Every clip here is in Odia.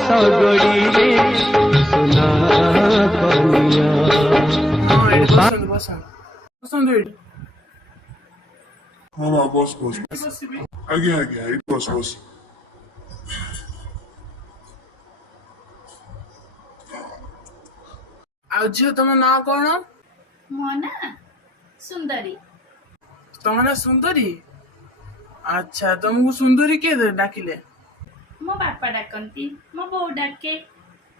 ସଗଡ଼ିରେ ସୁନା କନିଆ। हाँ हाँ बस बस आज्ञा आज्ञा ये बस बस ଆଉ ଝିଅ ତମ ନାଁ କଣ? ମୋ ନା ସୁନ୍ଦରୀ। ତମ ନାଁ ସୁନ୍ଦରୀ? ଆଚ୍ଛା, ତମକୁ ସୁନ୍ଦରୀ କିଏ ଡାକିଲେ? ମୋ ବାପା ଡାକନ୍ତି, ମୋ ବୋଉ ଡାକେ,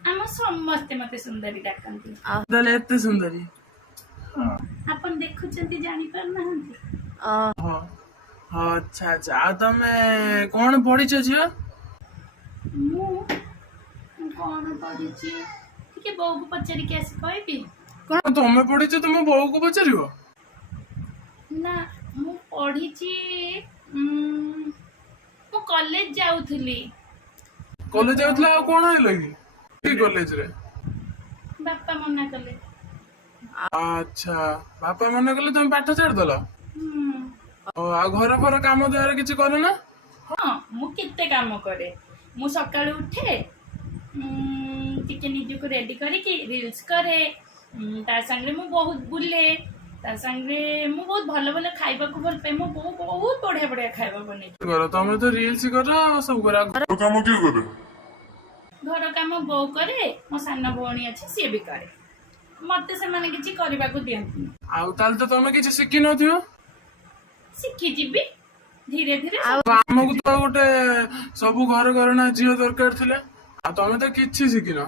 ଆମ ସମସ୍ତେ ମତେ ସୁନ୍ଦରୀ ଡାକନ୍ତି। ତାହେଲେ ଏତେ ସୁନ୍ଦରୀ? ଆପଣ ଦେଖୁଛନ୍ତି ଜାଣିପାରୁନାହାନ୍ତି? ହଁ ହଁ, ଆଚ୍ଛା ଆଚ୍ଛା। ଆଉ ତମେ କଣ ପଢିଛ ଝିଅ? ମୁଁ କଣ ପଢିଛି ଟିକେ ବୋଉକୁ ପଚାରିକି ଆସି କହିବି। କଣ ତମେ ପଢିଛ ତମ ବୋଉକୁ ପଚାରିବ? ନା ମୁଁ ପଢିଛି, ମୁଁ କଲେଜ ଯାଉଥିଲି। କଲେଜ ଯାଉଥିଲା, ଆଉ କଣ ହେଲା କି କଲେଜରେ? ବାପା ମନା କଲେ। ଆଚ୍ଛା, ବାପା ମନା କଲେ ତମେ ପାଠ ଛାଡିଦେଲ? ହୁଁ। ଆଉ ଘର ଫର କାମ ଦ୍ୱାରା କିଛି କର ନା? ହଁ, ମୁଁ କେତେ କାମ କରେ। ମୁଁ ସକାଳୁ ଉଠେ, ଟିକେ ନିଜକୁ ରେଡି କରିକି ରିଲ୍ସ କରେ, ତା ସାଙ୍ଗରେ ମୁଁ ବହୁତ ବୁଲେ, ତା ସାଙ୍ଗରେ ମୁଁ ବହୁତ ଭଲ ଭଲ ଖାଇବାକୁ ଭଲ ପାଏ। ମୋ ବୋଉ ବହୁତ ବଢିଆ ବଢିଆ ଖାଇବା ବନେଇଛି। ତମେ ତ ରିଲ୍ସ କର ସବୁ କର, तो काम क्यों करे ଘର କାମ ବୋଉ କରେ, ମୋ ସାନ ଭଉଣୀ ଅଛି ସିଏ ବି କରେ। ମତେ ସେମାନେ କିଛି କରିବାକୁ ଦିଅନ୍ତିନି। ଆଉ ତାହେଲେ ତ ତମେ କିଛି ଶିଖିନଥିବ? ଶିଖିଯିବି ଧୀରେ ଧୀରେ। ଆମକୁ ତ ଗୋଟେ ସବୁ ଘର ଘରଣା ଝିଅ ଦରକାର ଥିଲା, ଆଉ ତମେ ତ କିଛି ଶିଖିନ।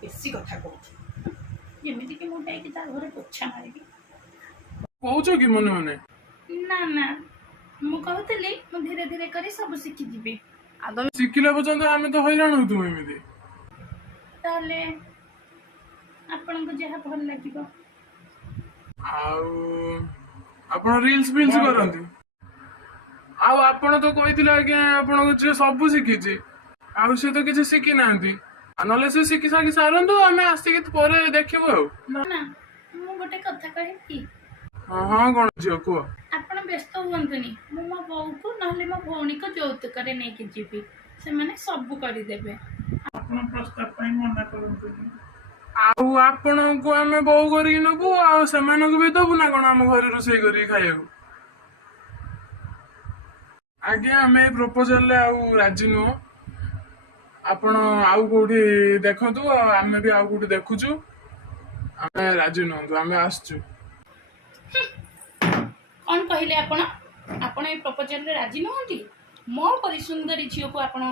ବେଶୀ କଥା କହୁଛି, ଯେମିତି କି ମୁଁ ଯାଇକି ତା ଘରେ ପୋଛା ମାରିବି। କହୁଛ କି ମନେ ମନେ? ନା ନା, ମୁଁ କହୁଥିଲି ମୁଁ ଧୀରେ ଧୀରେ କରି ସବୁ ଶିଖିଯିବି। ଆଉ ତମେ ଶିଖିଲା ପର୍ଯ୍ୟନ୍ତ ଆମେ ତ ହଇରାଣ ହଉଥିବୁ ଏମିତି। ତାହେଲେ ଆପଣଙ୍କୁ ଯାହା ଭଲ ଲାଗିବ। ଆଉ ଆପଣ ରିଲ୍ସ ଫିଲ୍ସ କରନ୍ତି? ଆଉ ଆପଣ ତ କହିଥିଲେ ଆଜ୍ଞା ଆପଣଙ୍କ ଝିଅ ସବୁ ଶିଖିଛି, ଆଉ ସେ ତ କିଛି ଶିଖିନାହାନ୍ତି। ଆଉ ନହେଲେ ସେ ଶିଖି ସାଖି ସାରନ୍ତୁ, ଆମେ ଆସିକି ପରେ ଦେଖିବୁ ଆଉ। ନା, ମୁଁ ଗୋଟେ କଥା କହିବି। ହଁ ହଁ, କଣ ଝିଅ କୁହ? ଆପଣ ବ୍ୟସ୍ତ ହୁଅନ୍ତୁନି, ମୁଁ ମୋ ବୋଉକୁ ନହେଲେ ମୋ ଭଉଣୀକୁ ଯୌତୁକରେ ନେଇକି ଯିବି, ସେମାନେ ସବୁ କରିଦେବେ। ଆପଣ ପ୍ରସ୍ତାବ ପାଇଁ ମନା କରନ୍ତୁନି। ଆଉ ଆପଣଙ୍କୁ ଆମେ ବୋଉ କରିକି ନବୁ, ଆଉ ସେମାନଙ୍କୁ ବି ଦବୁ ନା କଣ ଆମ ଘରେ ରୋଷେଇ କରିକି ଖାଇବାକୁ? ଆଜ୍ଞା, ଆମେ ଏଇ ପ୍ରପୋଜାଲରେ ଆଉ ରାଜି ନୁହଁ। ଆପଣ ଆଉ କୋଉଠି ଦେଖନ୍ତୁ, ଆଉ ଆମେ ବି ଆଉ କୋଉଠି ଦେଖୁଛୁ। ଆମେ ରାଜି ନୁହନ୍ତୁ, ଆମେ ଆସୁଛୁ। କଣ କହିଲେ ଆପଣ? ଆପଣ ଏଇ ପ୍ରପୋଜାଲରେ ରାଜି ନୁହନ୍ତି? ମୋ ପରି ସୁନ୍ଦରୀ ଝିଅକୁ ଆପଣ